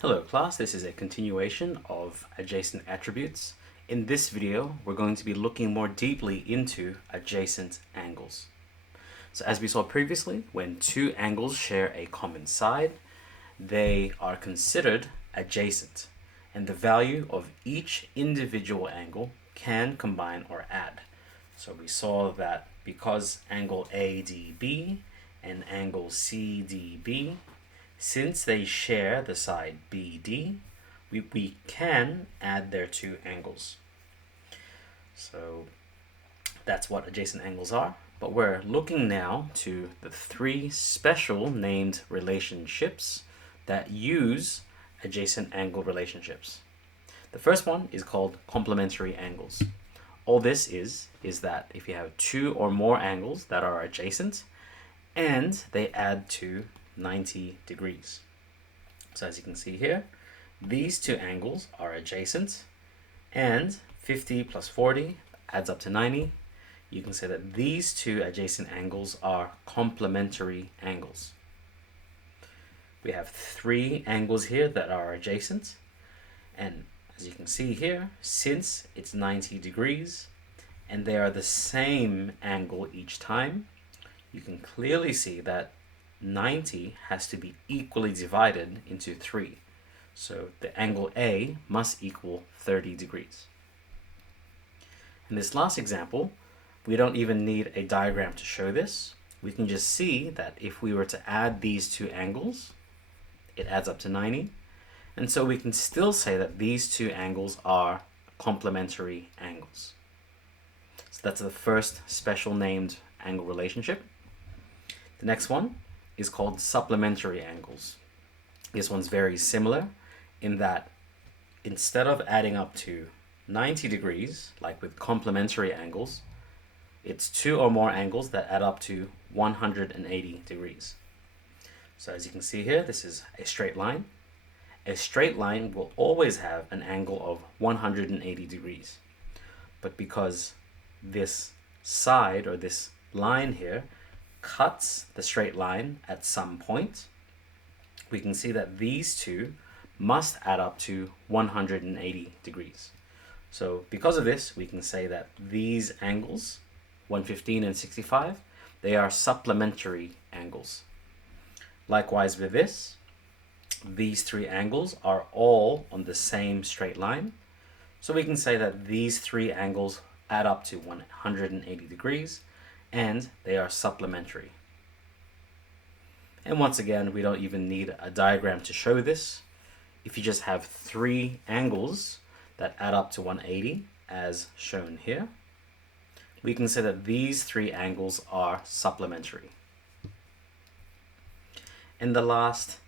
Hello class, this is a continuation of adjacent attributes. In this video, we're going to be looking more deeply into adjacent angles. So as we saw previously, when two angles share a common side, they are considered adjacent, and the value of each individual angle can combine or add. So we saw that because angle ADB and angle CDB, since they share the side BD, we can add their two angles. So that's what adjacent angles are. But we're looking now to the three special named relationships that use adjacent angle relationships. The first one is called complementary angles. All this is that if you have two or more angles that are adjacent and they add to 90 degrees. So as you can see here, these two angles are adjacent, and 50 plus 40 adds up to 90. You can say that these two adjacent angles are complementary angles. We have three angles here that are adjacent, and as you can see here, since it's 90 degrees and they are the same angle each time, you can clearly see that 90 has to be equally divided into 3. So the angle A must equal 30 degrees. In this last example, we don't even need a diagram to show this. We can just see that if we were to add these two angles, it adds up to 90. And so we can still say that these two angles are complementary angles. So that's the first special named angle relationship. The next one is called supplementary angles. This one's very similar in that instead of adding up to 90 degrees, like with complementary angles, it's two or more angles that add up to 180 degrees. So as you can see here, this is a straight line. A straight line will always have an angle of 180 degrees. But because this side or this line here cuts the straight line at some point, we can see that these two must add up to 180 degrees. So because of this, we can say that these angles, 115 and 65, they are supplementary angles. Likewise with this, these three angles are all on the same straight line. So we can say that these three angles add up to 180 degrees, and they are supplementary. And once again, we don't even need a diagram to show this. If you just have three angles that add up to 180, as shown here, we can say that these three angles are supplementary. And the last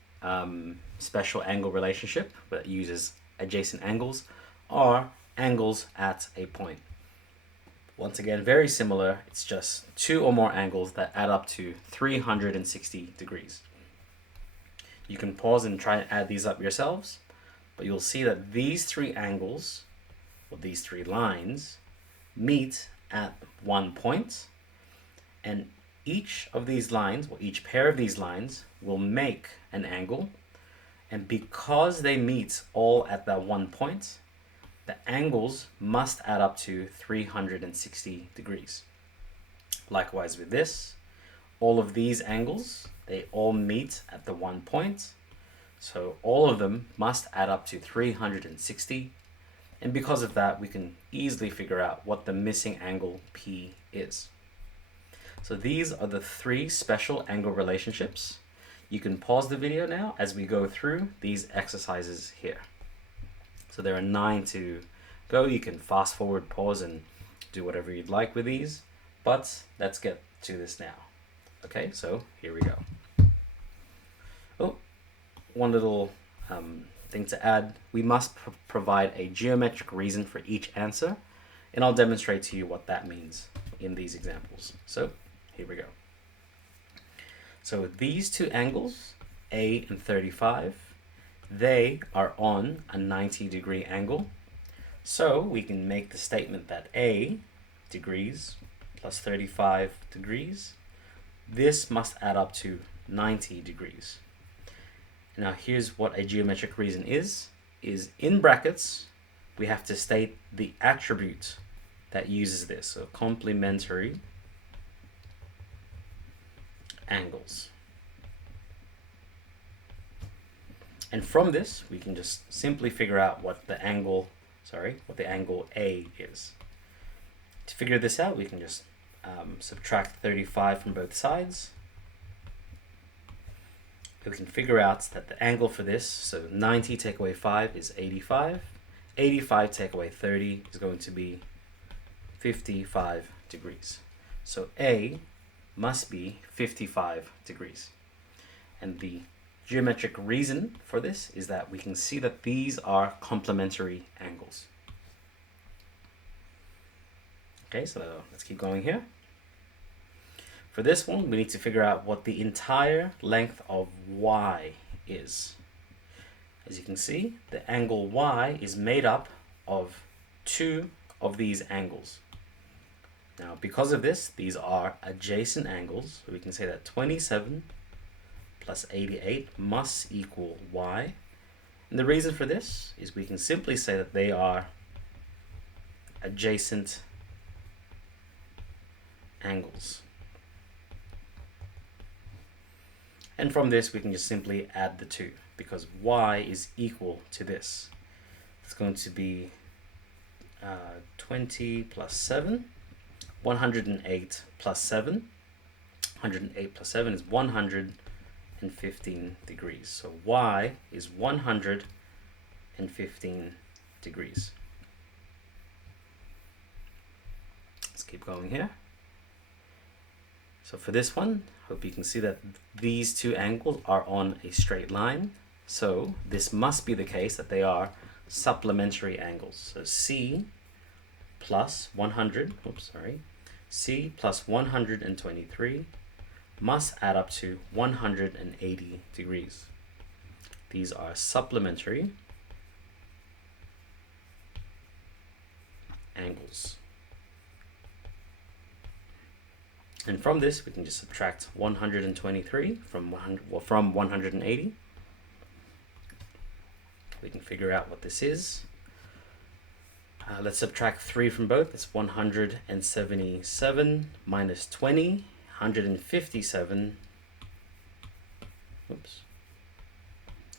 special angle relationship that uses adjacent angles are angles at a point. Once again, very similar. It's just two or more angles that add up to 360 degrees. You can pause and try and add these up yourselves, but you'll see that these three angles, or these three lines, meet at one point, and each of these lines, or each pair of these lines, will make an angle, and because they meet all at that one point, the angles must add up to 360 degrees. Likewise with this, all of these angles, they all meet at the one point, so all of them must add up to 360, and because of that, we can easily figure out what the missing angle P is. So these are the three special angle relationships. You can pause the video now as we go through these exercises here. So there are 9 to go. You can fast forward, pause, and do whatever you'd like with these. But let's get to this now. Okay, so here we go. Oh, one little thing to add. We must provide a geometric reason for each answer, and I'll demonstrate to you what that means in these examples. So here we go. So these two angles, A and 35, they are on a 90 degree angle. So we can make the statement that A degrees plus 35 degrees, this must add up to 90 degrees. Now here's what a geometric reason is in brackets, we have to state the attribute that uses this. So complementary angles. And from this, we can just simply figure out what the angle A is. To figure this out, we can just subtract 35 from both sides. We can figure out that the angle for this, so 90 take away 5 is 85. 85 take away 30 is going to be 55 degrees. So A must be 55 degrees. And the geometric reason for this is that we can see that these are complementary angles. Okay, so let's keep going here. For this one, we need to figure out what the entire length of y is. As you can see, the angle y is made up of two of these angles. Now, because of this, these are adjacent angles. So we can say that 27 plus 88 must equal y. And the reason for this is we can simply say that they are adjacent angles. And from this, we can just simply add the two, because y is equal to this. It's going to be 20 plus 7, 108 plus 7. 108 plus 7 is 115 degrees. So y is 115 degrees. Let's keep going here. So for this one, hope you can see that these two angles are on a straight line. So this must be the case that they are supplementary angles. So C plus 123 must add up to 180 degrees. These are supplementary angles. And from this, we can just subtract 123 from 180. We can figure out what this is. Let's subtract 3 from both. It's 177 minus 20, 157.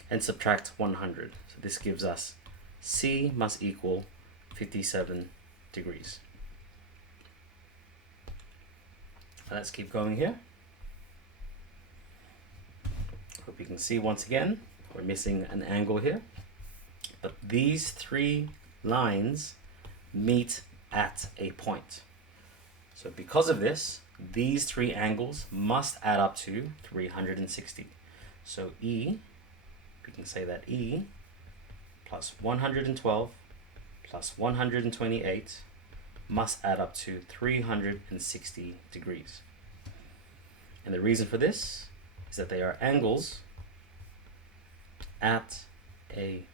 And subtract 100. So this gives us C must equal 57 degrees. Let's keep going here. Hope you can see once again, we're missing an angle here. But these three lines meet at a point. So because of this, these three angles must add up to 360. So E, we can say that E plus 112 plus 128 must add up to 360 degrees. And the reason for this is that they are angles at a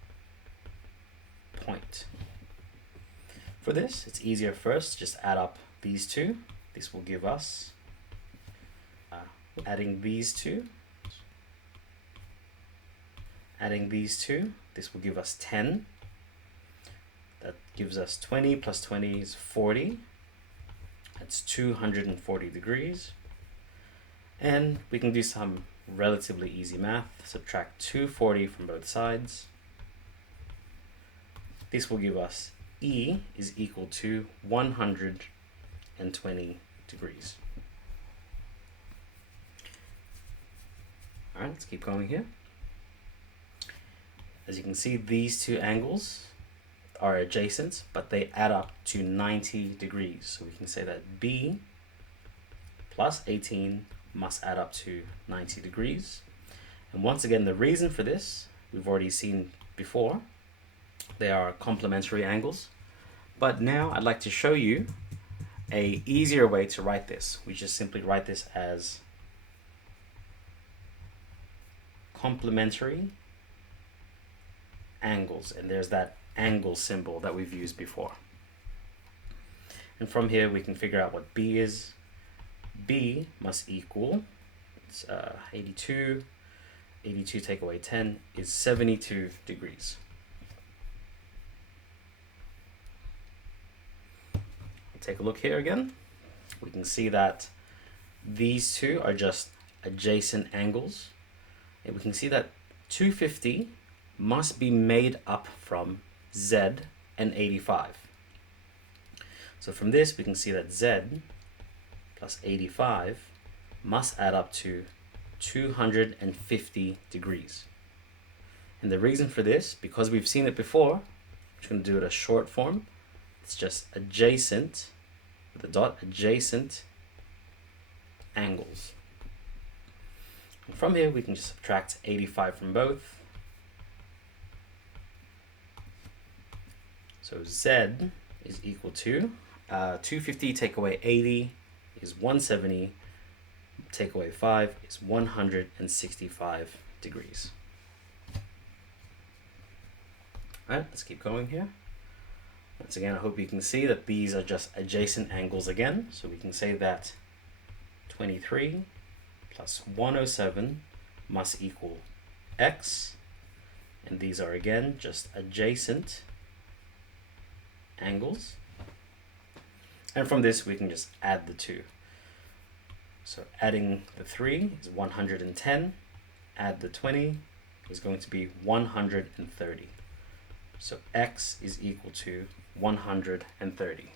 point. For this, it's easier first, just add up these two. This will give us, adding these two, this will give us 10. That gives us 20 plus 20 is 40. That's 240 degrees. And we can do some relatively easy math. Subtract 240 from both sides. This will give us E is equal to 120 degrees. All right, let's keep going here. As you can see, these two angles are adjacent, but they add up to 90 degrees. So we can say that B plus 18 must add up to 90 degrees. And once again, the reason for this, we've already seen before. They are complementary angles. But now I'd like to show you a easier way to write this. We just simply write this as complementary angles. And there's that angle symbol that we've used before. And from here we can figure out what B is. B must equal, it's 82 82 take away 10 is 72 degrees. Take a look here again. We can see that these two are just adjacent angles. And we can see that 250 must be made up from Z and 85. So from this, we can see that Z plus 85 must add up to 250 degrees. And the reason for this, because we've seen it before, I'm just going to do it as short form. It's just adjacent, with a dot, adjacent angles. And from here, we can just subtract 85 from both. So Z is equal to 250 take away 80 is 170, take away 5 is 165 degrees. All right, let's keep going here. Once again, I hope you can see that these are just adjacent angles again. So we can say that 23 plus 107 must equal x. And these are again just adjacent angles. And from this, we can just add the two. So adding the 3 is 110. Add the 20 is going to be 130. So x is equal to 130.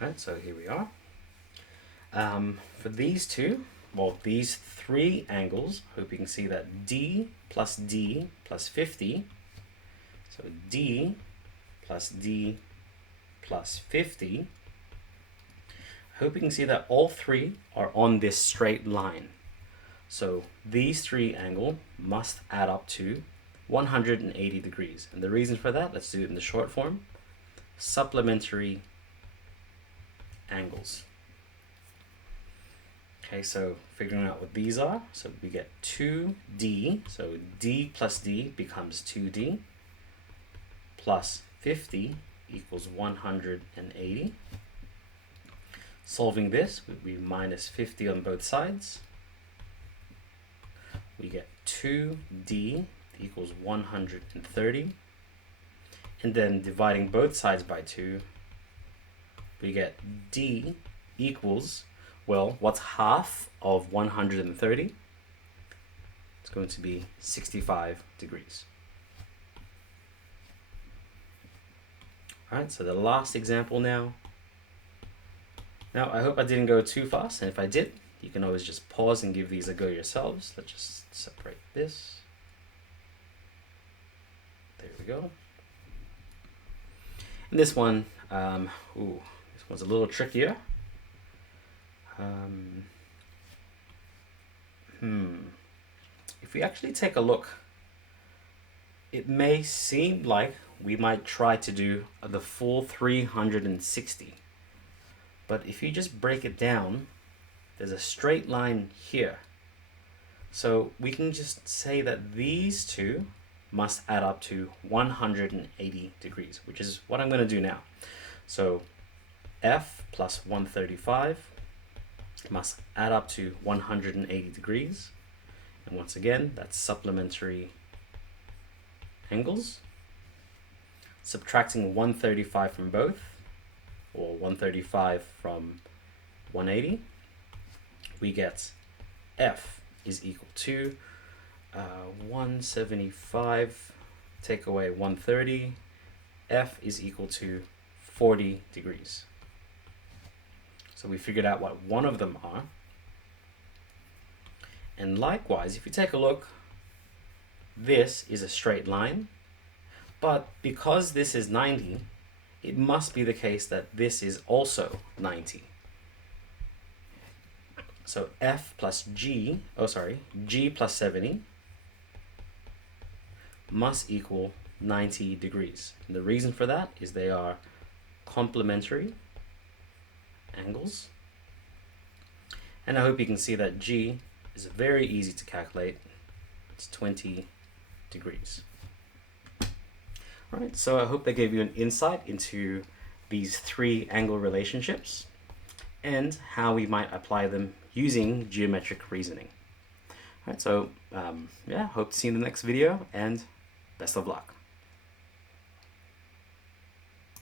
Right, so here we are. For these two, well, these three angles, hope you can see that D plus 50. So D plus 50. Hope you can see that all three are on this straight line. So these three angles must add up to 180 degrees. And the reason for that, let's do it in the short form. Supplementary angles. Okay, so figuring out what these are. So we get 2D. So D plus D becomes 2D. Plus 50 equals 180. Solving this would be minus 50 on both sides. We get 2D equals 130. And then dividing both sides by 2, we get D equals, well, what's half of 130? It's going to be 65 degrees. All right, so the last example now. Now, I hope I didn't go too fast, and if I did, you can always just pause and give these a go yourselves. Let's just separate this. There we go. And this one, this one's a little trickier. If we actually take a look, it may seem like we might try to do the full 360. But if you just break it down, there's a straight line here. So we can just say that these two must add up to 180 degrees, which is what I'm going to do now. So F plus 135 must add up to 180 degrees. And once again, that's supplementary angles. Subtracting 135 from both, or 135 from 180, we get F is equal to 175 take away 130, F is equal to 40 degrees. So we figured out what one of them are. And likewise, if you take a look, this is a straight line, but because this is 90, it must be the case that this is also 90. So F plus G, G plus 70 must equal 90 degrees. And the reason for that is they are complementary angles. And I hope you can see that G is very easy to calculate. It's 20 degrees. All right, so I hope that gave you an insight into these three angle relationships and how we might apply them using geometric reasoning. Alright, so yeah, hope to see you in the next video, and best of luck.